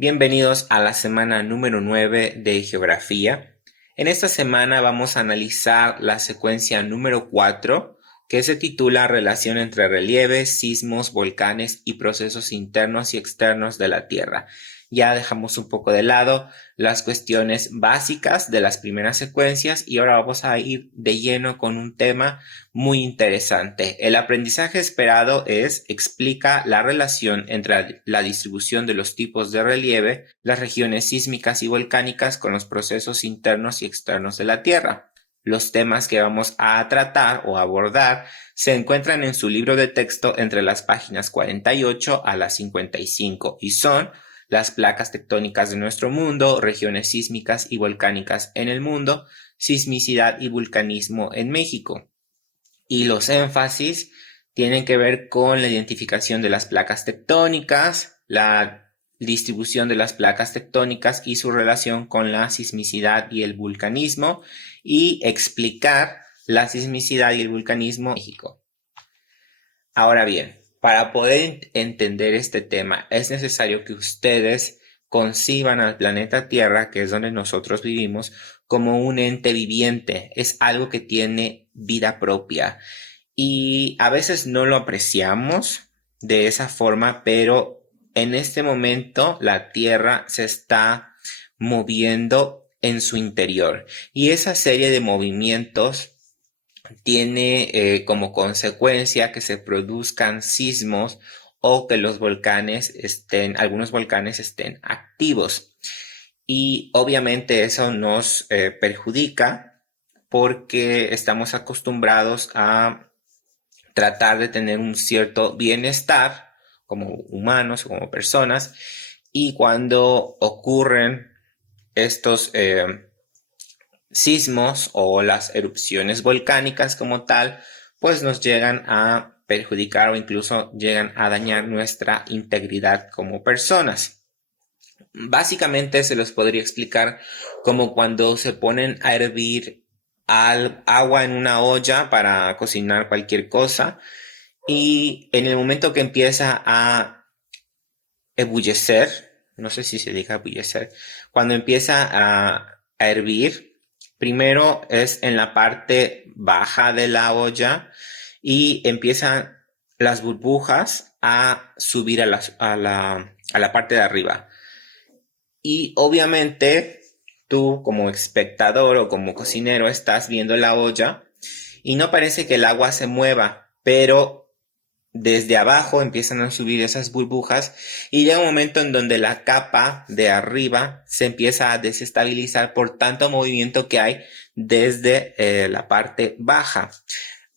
Bienvenidos a la semana número 9 de Geografía. En esta semana vamos a analizar la secuencia número 4, que se titula Relación entre relieves, sismos, volcanes y procesos internos y externos de la Tierra. Ya dejamos un poco de lado las cuestiones básicas de las primeras secuencias y ahora vamos a ir de lleno con un tema muy interesante. El aprendizaje esperado explica la relación entre la distribución de los tipos de relieve, las regiones sísmicas y volcánicas con los procesos internos y externos de la Tierra. Los temas que vamos a tratar o abordar se encuentran en su libro de texto entre las páginas 48 a las 55 y son las placas tectónicas de nuestro mundo, regiones sísmicas y volcánicas en el mundo, sismicidad y vulcanismo en México. Y los énfasis tienen que ver con la identificación de las placas tectónicas, la distribución de las placas tectónicas y su relación con la sismicidad y el vulcanismo, y explicar la sismicidad y el vulcanismo en México. Ahora bien, para poder entender este tema es necesario que ustedes conciban al planeta Tierra, que es donde nosotros vivimos, como un ente viviente. Es algo que tiene vida propia y a veces no lo apreciamos de esa forma, pero en este momento la Tierra se está moviendo en su interior y esa serie de movimientos tiene como consecuencia que se produzcan sismos o que algunos volcanes estén activos. Y obviamente eso nos perjudica porque estamos acostumbrados a tratar de tener un cierto bienestar como humanos o como personas, y cuando ocurren estos sismos o las erupciones volcánicas como tal, pues nos llegan a perjudicar o incluso llegan a dañar nuestra integridad como personas. Básicamente se los podría explicar como cuando se ponen a hervir agua en una olla para cocinar cualquier cosa, y en el momento que empieza a ebullecer, no sé si se diga ebullecer, cuando empieza a hervir, primero es en la parte baja de la olla y empiezan las burbujas a subir a la parte de arriba. Y obviamente tú como espectador o como cocinero estás viendo la olla y no parece que el agua se mueva, pero desde abajo empiezan a subir esas burbujas y llega un momento en donde la capa de arriba se empieza a desestabilizar por tanto movimiento que hay desde la parte baja.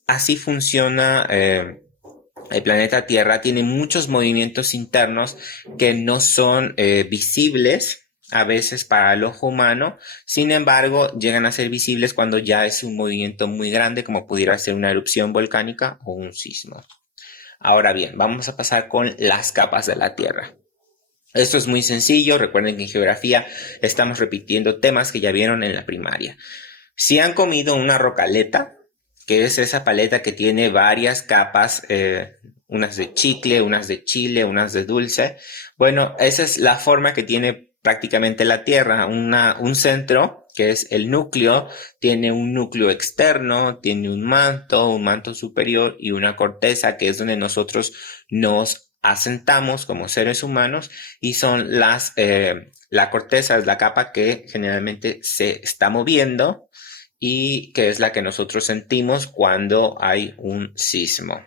Así funciona el planeta Tierra. Tiene muchos movimientos internos que no son visibles a veces para el ojo humano. Sin embargo, llegan a ser visibles cuando ya es un movimiento muy grande, como pudiera ser una erupción volcánica o un sismo. Ahora bien, vamos a pasar con las capas de la Tierra. Esto es muy sencillo. Recuerden que en geografía estamos repitiendo temas que ya vieron en la primaria. Si han comido una rocaleta, que es esa paleta que tiene varias capas, unas de chicle, unas de chile, unas de dulce, bueno, esa es la forma que tiene prácticamente la Tierra. Un centro, que es el núcleo, tiene un núcleo externo, tiene un manto superior y una corteza, que es donde nosotros nos asentamos como seres humanos, y son la corteza es la capa que generalmente se está moviendo y que es la que nosotros sentimos cuando hay un sismo.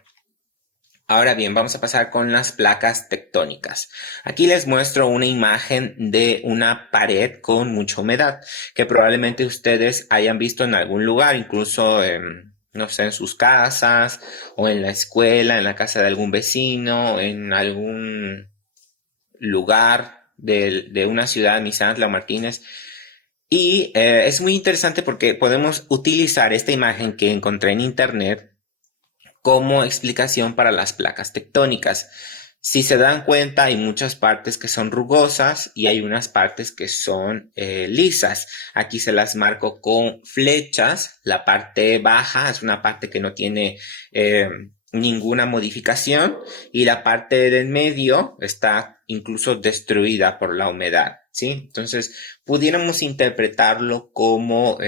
Ahora bien, vamos a pasar con las placas tectónicas. Aquí les muestro una imagen de una pared con mucha humedad que probablemente ustedes hayan visto en algún lugar, incluso no sé, en sus casas o en la escuela, en la casa de algún vecino, en algún lugar de una ciudad, Misantla o Martínez. Y es muy interesante porque podemos utilizar esta imagen que encontré en internet como explicación para las placas tectónicas. Si se dan cuenta, hay muchas partes que son rugosas y hay unas partes que son lisas. Aquí se las marco con flechas. La parte baja es una parte que no tiene ninguna modificación y la parte del medio está incluso destruida por la humedad, ¿sí? Entonces, pudiéramos interpretarlo como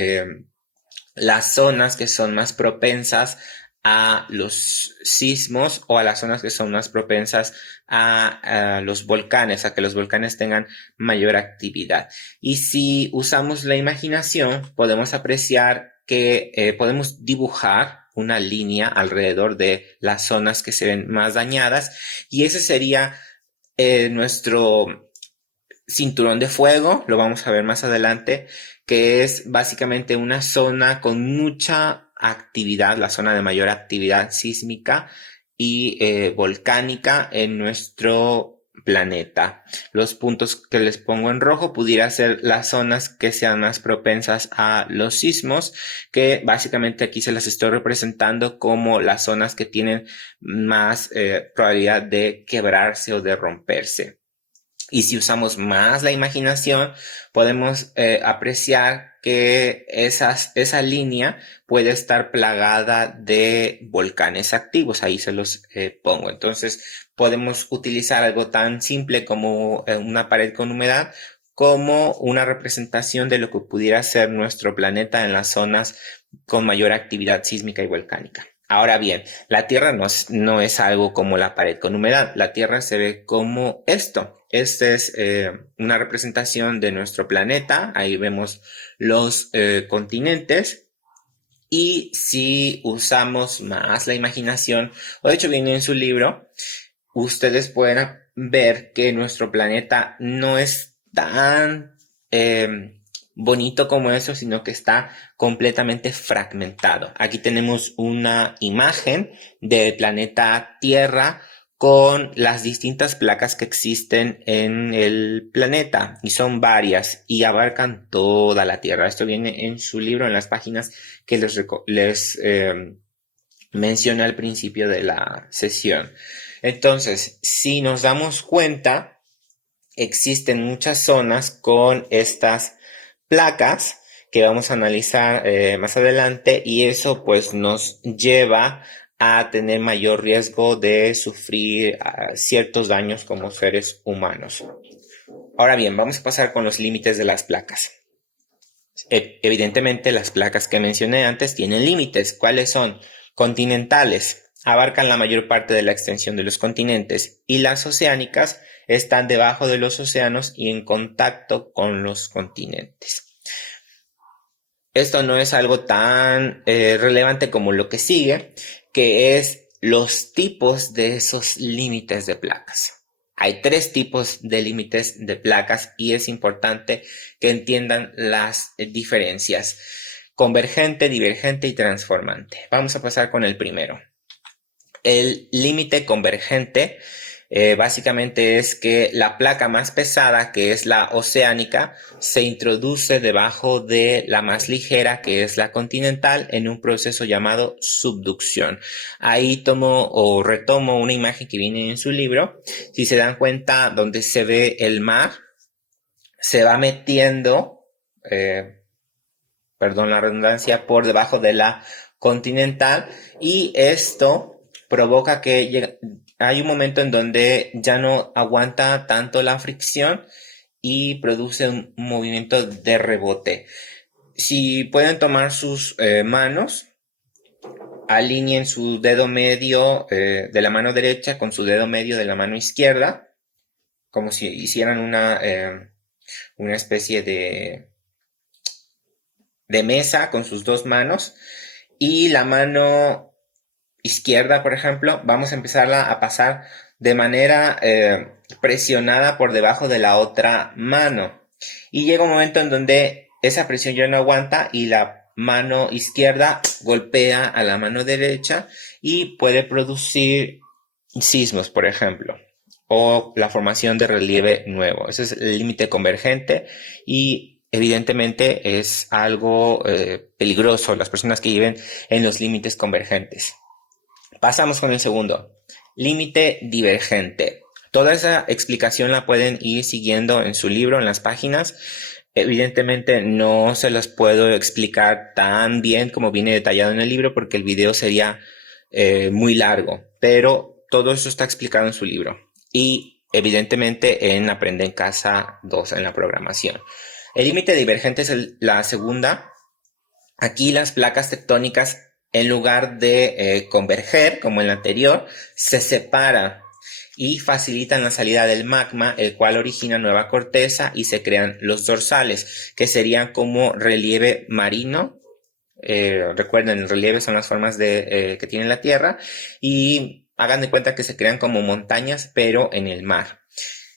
las zonas que son más propensas a los sismos o a las zonas que son más propensas a los volcanes, a que los volcanes tengan mayor actividad. Y si usamos la imaginación, podemos apreciar que podemos dibujar una línea alrededor de las zonas que se ven más dañadas y ese sería nuestro cinturón de fuego, lo vamos a ver más adelante, que es básicamente una zona con mucha actividad, la zona de mayor actividad sísmica y volcánica en nuestro planeta. Los puntos que les pongo en rojo pudiera ser las zonas que sean más propensas a los sismos, que básicamente aquí se las estoy representando como las zonas que tienen más probabilidad de quebrarse o de romperse. Y si usamos más la imaginación, podemos apreciar que esa línea puede estar plagada de volcanes activos. Ahí se los pongo. Entonces, podemos utilizar algo tan simple como una pared con humedad como una representación de lo que pudiera ser nuestro planeta en las zonas con mayor actividad sísmica y volcánica. Ahora bien, la Tierra no es algo como la pared con humedad. La Tierra se ve como esto. Esta es una representación de nuestro planeta. Ahí vemos los continentes. Y si usamos más la imaginación, o de hecho viene en su libro, ustedes pueden ver que nuestro planeta no es tan bonito como eso, sino que está completamente fragmentado. Aquí tenemos una imagen del planeta Tierra con las distintas placas que existen en el planeta, y son varias y abarcan toda la Tierra. Esto viene en su libro, en las páginas que les mencioné al principio de la sesión. Entonces, si nos damos cuenta, existen muchas zonas con estas placas que vamos a analizar más adelante, y eso pues nos lleva a tener mayor riesgo de sufrir ciertos daños como seres humanos. Ahora bien, vamos a pasar con los límites de las placas. Evidentemente, las placas que mencioné antes tienen límites. ¿Cuáles son? Continentales. Abarcan la mayor parte de la extensión de los continentes, y las oceánicas están debajo de los océanos y en contacto con los continentes. Esto no es algo tan relevante como lo que sigue, que es los tipos de esos límites de placas. Hay 3 tipos de límites de placas y es importante que entiendan las diferencias: convergente, divergente y transformante. Vamos a pasar con el primero. El límite convergente básicamente es que la placa más pesada, que es la oceánica, se introduce debajo de la más ligera, que es la continental, en un proceso llamado subducción. Ahí tomo o retomo una imagen que viene en su libro. Si se dan cuenta, donde se ve el mar, se va metiendo, perdón la redundancia, por debajo de la continental, y esto provoca que hay un momento en donde ya no aguanta tanto la fricción y produce un movimiento de rebote. Si pueden tomar sus manos, alineen su dedo medio de la mano derecha con su dedo medio de la mano izquierda, como si hicieran una especie de mesa con sus 2 manos, y la mano izquierda, por ejemplo, vamos a empezarla a pasar de manera presionada por debajo de la otra mano, y llega un momento en donde esa presión ya no aguanta y la mano izquierda golpea a la mano derecha y puede producir sismos, por ejemplo, o la formación de relieve nuevo. Ese es el límite convergente, y evidentemente es algo peligroso las personas que viven en los límites convergentes. Pasamos con el segundo, límite divergente. Toda esa explicación la pueden ir siguiendo en su libro, en las páginas. Evidentemente no se las puedo explicar tan bien como viene detallado en el libro, porque el video sería muy largo, pero todo eso está explicado en su libro y evidentemente en Aprende en Casa 2 en la programación. El límite divergente es la segunda. Aquí las placas tectónicas, en lugar de converger, como en la anterior, se separan y facilitan la salida del magma, el cual origina nueva corteza y se crean los dorsales, que serían como relieve marino. Recuerden, el relieve son las formas que tiene la Tierra y hagan de cuenta que se crean como montañas, pero en el mar.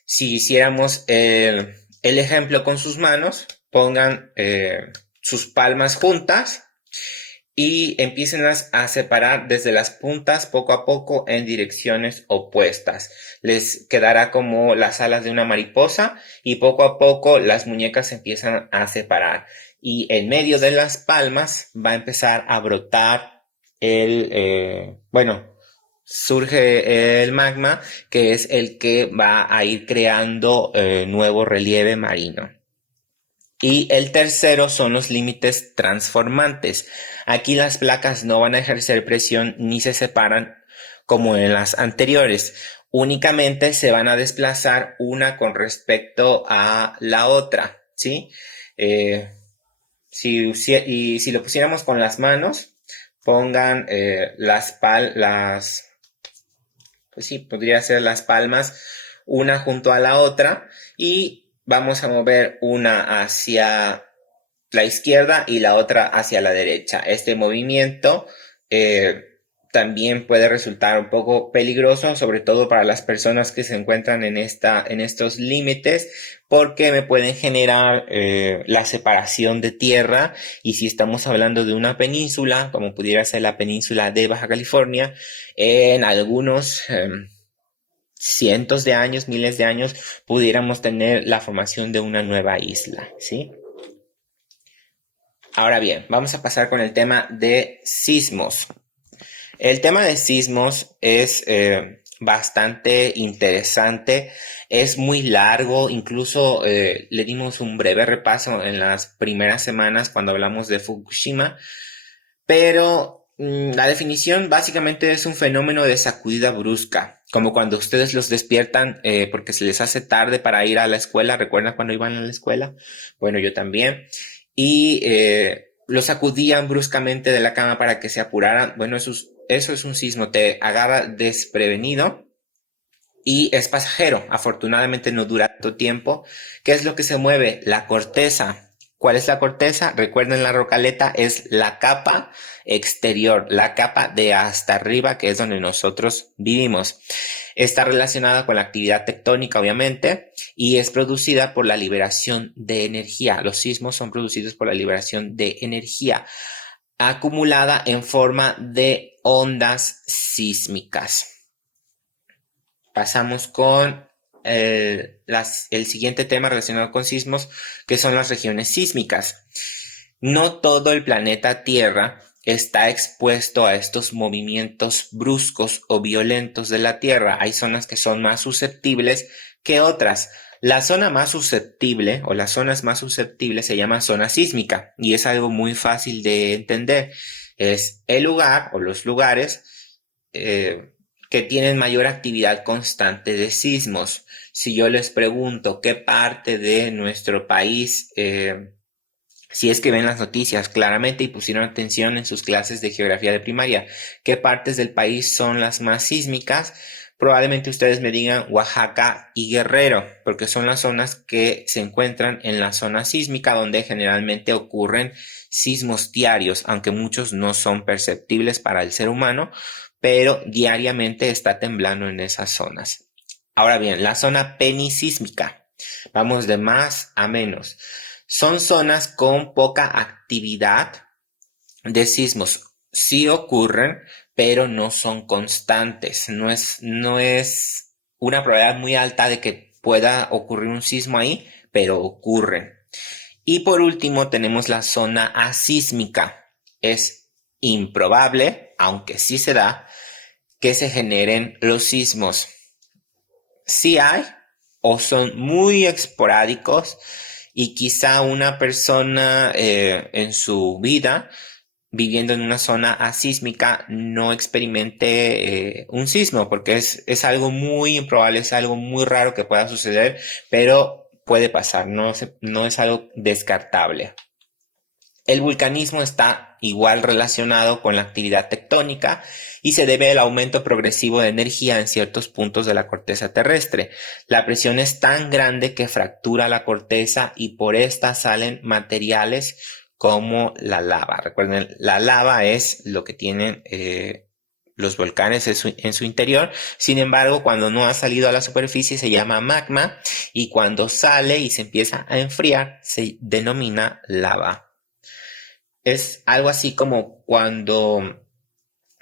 Si hiciéramos el ejemplo con sus manos, pongan sus palmas juntas y empiecen a separar desde las puntas poco a poco en direcciones opuestas. Les quedará como las alas de una mariposa y poco a poco las muñecas empiezan a separar. Y en medio de las palmas va a empezar a brotar surge el magma, que es el que va a ir creando nuevo relieve marino. Y el tercero son los límites transformantes. Aquí las placas no van a ejercer presión ni se separan como en las anteriores. Únicamente se van a desplazar una con respecto a la otra, ¿sí? Si lo pusiéramos con las manos, pongan pues sí, podría ser las palmas una junto a la otra y vamos a mover una hacia la izquierda y la otra hacia la derecha. Este movimiento también puede resultar un poco peligroso, sobre todo para las personas que se encuentran en estos límites, porque me pueden generar la separación de tierra. Y si estamos hablando de una península, como pudiera ser la península de Baja California, en algunos cientos de años, miles de años, pudiéramos tener la formación de una nueva isla, ¿sí? Ahora bien, vamos a pasar con el tema de sismos. El tema de sismos es bastante interesante, es muy largo, incluso le dimos un breve repaso en las primeras semanas cuando hablamos de Fukushima, pero la definición básicamente es un fenómeno de sacudida brusca, como cuando ustedes los despiertan porque se les hace tarde para ir a la escuela. ¿Recuerdan cuando iban a la escuela? Bueno, yo también. Y los sacudían bruscamente de la cama para que se apuraran. Bueno, eso es un sismo, te agarra desprevenido y es pasajero. Afortunadamente no dura tanto tiempo. ¿Qué es lo que se mueve? La corteza. ¿Cuál es la corteza? Recuerden, la rocaleta es la capa exterior, la capa de hasta arriba, que es donde nosotros vivimos. Está relacionada con la actividad tectónica, obviamente, y es producida por la liberación de energía. Los sismos son producidos por la liberación de energía acumulada en forma de ondas sísmicas. Pasamos con el siguiente tema relacionado con sismos, que son las regiones sísmicas. No todo el planeta Tierra está expuesto a estos movimientos bruscos o violentos de la Tierra. Hay zonas que son más susceptibles que otras. La zona más susceptible o las zonas más susceptibles se llama zona sísmica y es algo muy fácil de entender. Es el lugar o los lugares que tienen mayor actividad constante de sismos. Si yo les pregunto qué parte de nuestro país, si es que ven las noticias claramente y pusieron atención en sus clases de geografía de primaria, qué partes del país son las más sísmicas, probablemente ustedes me digan Oaxaca y Guerrero, porque son las zonas que se encuentran en la zona sísmica donde generalmente ocurren sismos diarios, aunque muchos no son perceptibles para el ser humano, pero diariamente está temblando en esas zonas. Ahora bien, la zona penisísmica. Vamos de más a menos. Son zonas con poca actividad de sismos. Sí ocurren, pero no son constantes. No es una probabilidad muy alta de que pueda ocurrir un sismo ahí, pero ocurren. Y por último tenemos la zona asísmica. Es improbable, aunque sí se da, que se generen los sismos. Sí hay, o son muy esporádicos y quizá una persona en su vida viviendo en una zona asísmica no experimente un sismo, porque es algo muy improbable, es algo muy raro que pueda suceder, pero puede pasar, no es algo descartable. El vulcanismo está igual relacionado con la actividad tectónica y se debe al aumento progresivo de energía en ciertos puntos de la corteza terrestre. La presión es tan grande que fractura la corteza y por esta salen materiales como la lava. Recuerden, la lava es lo que tienen los volcanes en su interior. Sin embargo, cuando no ha salido a la superficie se llama magma y cuando sale y se empieza a enfriar se denomina lava. Es algo así como cuando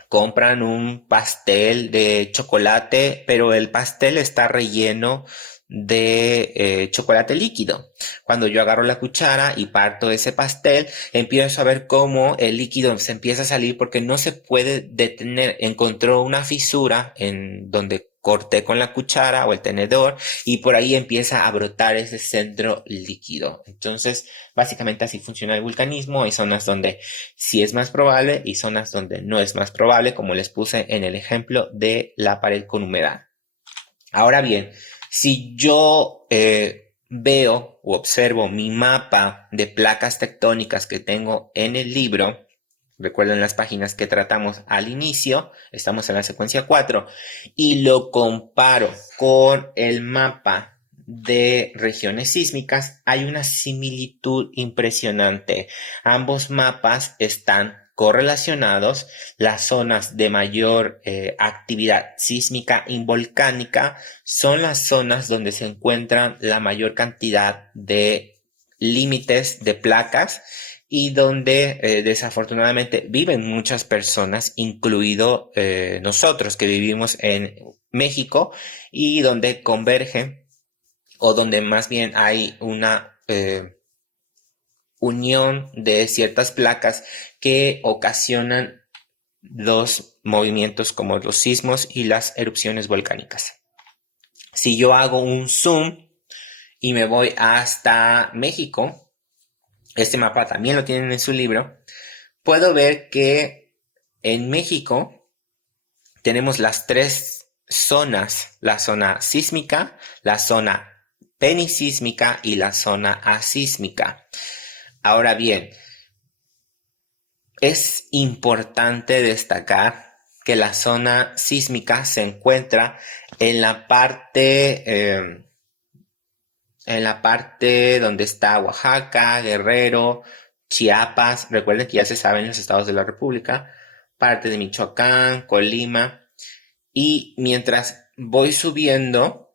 compran un pastel de chocolate, pero el pastel está relleno de chocolate líquido. Cuando yo agarro la cuchara y parto ese pastel, empiezo a ver cómo el líquido se empieza a salir porque no se puede detener. Encontró una fisura en donde corté con la cuchara o el tenedor y por ahí empieza a brotar ese centro líquido. Entonces, básicamente así funciona el vulcanismo. Hay zonas donde sí es más probable y zonas donde no es más probable, como les puse en el ejemplo de la pared con humedad. Ahora bien, si yo veo u observo mi mapa de placas tectónicas que tengo en el libro, recuerden las páginas que tratamos al inicio, estamos en la secuencia 4, y lo comparo con el mapa de regiones sísmicas, hay una similitud impresionante. Ambos mapas están correlacionados. Las zonas de mayor actividad sísmica y volcánica son las zonas donde se encuentran la mayor cantidad de límites de placas y donde desafortunadamente viven muchas personas, incluido nosotros que vivimos en México, y donde convergen o donde más bien hay una unión de ciertas placas que ocasionan los movimientos como los sismos y las erupciones volcánicas. Si yo hago un zoom y me voy hasta México, este mapa también lo tienen en su libro, puedo ver que en México tenemos las tres zonas, la zona sísmica, la zona penisísmica y la zona asísmica. Ahora bien, es importante destacar que la zona sísmica se encuentra en la parte donde está Oaxaca, Guerrero, Chiapas. Recuerden que ya se saben los estados de la República, parte de Michoacán, Colima. Y mientras voy subiendo,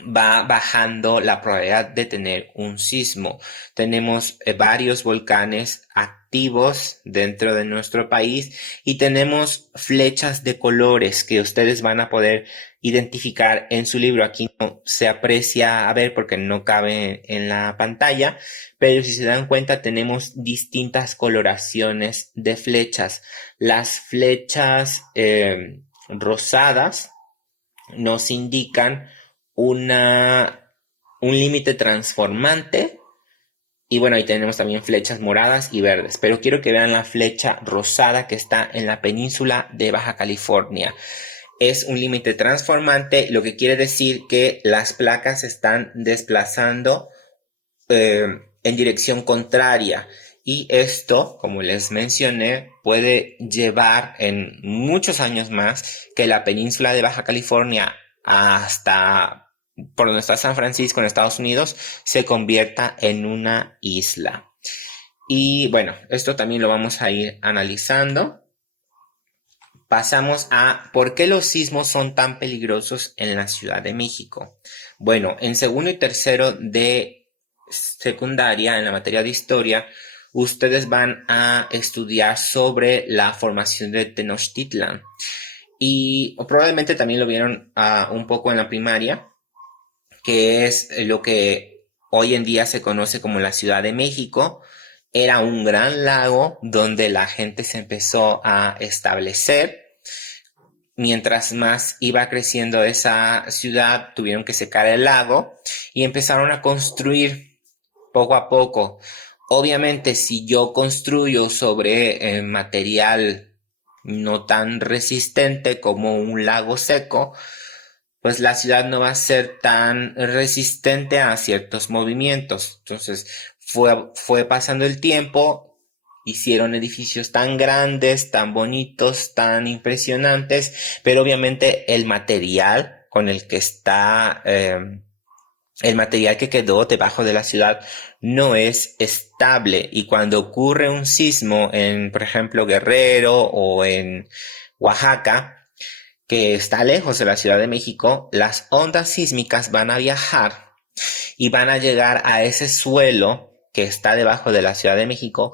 va bajando la probabilidad de tener un sismo. Tenemos varios volcanes activos dentro de nuestro país y tenemos flechas de colores que ustedes van a poder identificar en su libro. Aquí no se aprecia a ver porque no cabe en la pantalla, pero si se dan cuenta tenemos distintas coloraciones de flechas. Las flechas rosadas nos indican un límite transformante. Y bueno, ahí tenemos también flechas moradas y verdes. Pero quiero que vean la flecha rosada que está en la península de Baja California. Es un límite transformante, lo que quiere decir que las placas se están desplazando en dirección contraria. Y esto, como les mencioné, puede llevar en muchos años más que la península de Baja California hasta por donde está San Francisco en Estados Unidos se convierta en una isla. Y bueno, esto también lo vamos a ir analizando. Pasamos a ¿por qué los sismos son tan peligrosos en la Ciudad de México? Bueno, en segundo y tercero de secundaria, en la materia de historia, ustedes van a estudiar sobre la formación de Tenochtitlan. Y probablemente también lo vieron un poco en la primaria, que es lo que hoy en día se conoce como la Ciudad de México. Era un gran lago donde la gente se empezó a establecer. Mientras más iba creciendo esa ciudad, tuvieron que secar el lago y empezaron a construir poco a poco. Obviamente, si yo construyo sobre material no tan resistente como un lago seco, pues la ciudad no va a ser tan resistente a ciertos movimientos. Entonces, fue pasando el tiempo, hicieron edificios tan grandes, tan bonitos, tan impresionantes, pero obviamente el material con el que está, el material que quedó debajo de la ciudad no es estable, y cuando ocurre un sismo en, por ejemplo, Guerrero o en Oaxaca, que está lejos de la Ciudad de México, las ondas sísmicas van a viajar y van a llegar a ese suelo que está debajo de la Ciudad de México,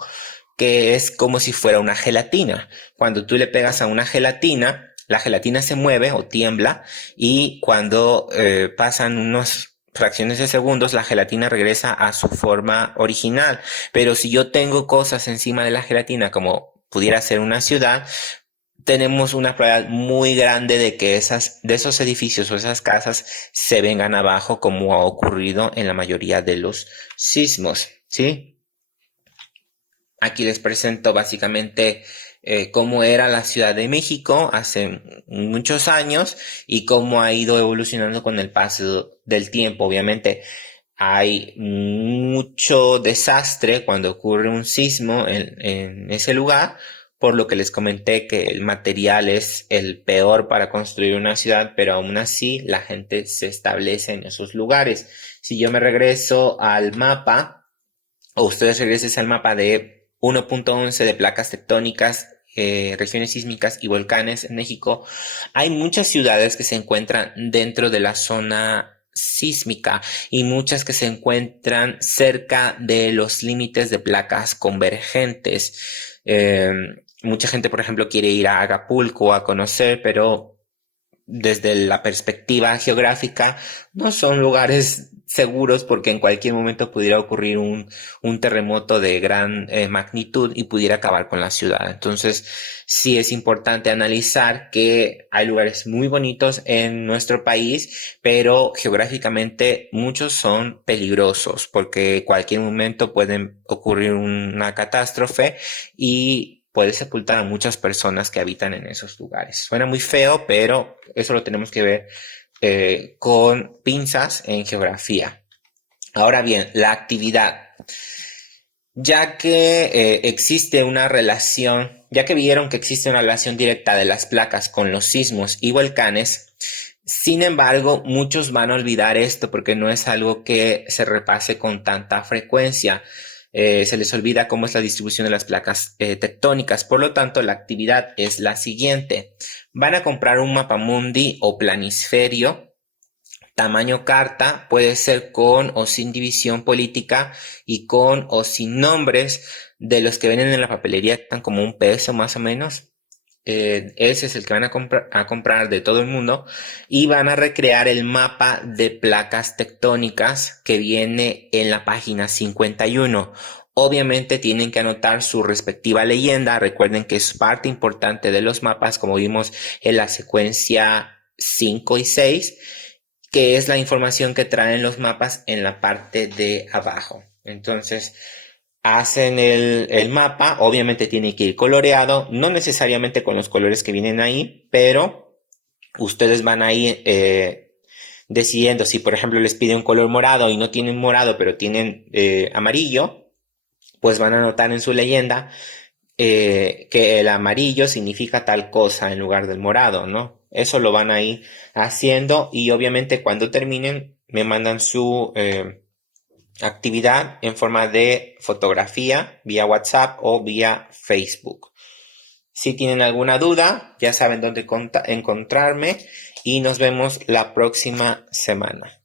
que es como si fuera una gelatina. Cuando tú le pegas a una gelatina, la gelatina se mueve o tiembla, y cuando pasan unos fracciones de segundos, la gelatina regresa a su forma original. Pero si yo tengo cosas encima de la gelatina, como pudiera ser una ciudad, tenemos una probabilidad muy grande de que de esos edificios o esas casas se vengan abajo, como ha ocurrido en la mayoría de los sismos, ¿sí? Aquí les presento básicamente cómo era la Ciudad de México hace muchos años y cómo ha ido evolucionando con el paso del tiempo. Obviamente hay mucho desastre cuando ocurre un sismo en ese lugar, por lo que les comenté que el material es el peor para construir una ciudad, pero aún así la gente se establece en esos lugares. Si yo me regreso al mapa, o ustedes regresen al mapa de 1.11 de placas tectónicas, regiones sísmicas y volcanes en México, hay muchas ciudades que se encuentran dentro de la zona sísmica y muchas que se encuentran cerca de los límites de placas convergentes. Mucha gente, por ejemplo, quiere ir a Acapulco a conocer, pero desde la perspectiva geográfica no son lugares seguros, porque en cualquier momento pudiera ocurrir un terremoto de gran magnitud y pudiera acabar con la ciudad. Entonces, sí es importante analizar que hay lugares muy bonitos en nuestro país, pero geográficamente muchos son peligrosos, porque en cualquier momento pueden ocurrir una catástrofe y puede sepultar a muchas personas que habitan en esos lugares. Suena muy feo, pero eso lo tenemos que ver con pinzas en geografía. Ahora bien, la actividad. Ya que existe una relación, ya que vieron que existe una relación directa de las placas con los sismos y volcanes, sin embargo, muchos van a olvidar esto porque no es algo que se repase con tanta frecuencia. Se les olvida cómo es la distribución de las placas tectónicas. Por lo tanto, la actividad es la siguiente. Van a comprar un mapamundi o planisferio tamaño carta, puede ser con o sin división política y con o sin nombres, de los que venden en la papelería, que están como $1 más o menos. Ese es el que van a comprar de todo el mundo, y van a recrear el mapa de placas tectónicas que viene en la página 51. Obviamente tienen que anotar su respectiva leyenda. Recuerden que es parte importante de los mapas, como vimos en la secuencia 5 y 6, que es la información que traen los mapas en la parte de abajo. Entonces, hacen el mapa, obviamente tiene que ir coloreado, no necesariamente con los colores que vienen ahí, pero ustedes van ahí decidiendo si, por ejemplo, les pide un color morado y no tienen morado, pero tienen amarillo, pues van a anotar en su leyenda que el amarillo significa tal cosa en lugar del morado, ¿no? Eso lo van a ir haciendo, y obviamente cuando terminen me mandan su actividad en forma de fotografía vía WhatsApp o vía Facebook. Si tienen alguna duda, ya saben dónde encontrarme, y nos vemos la próxima semana.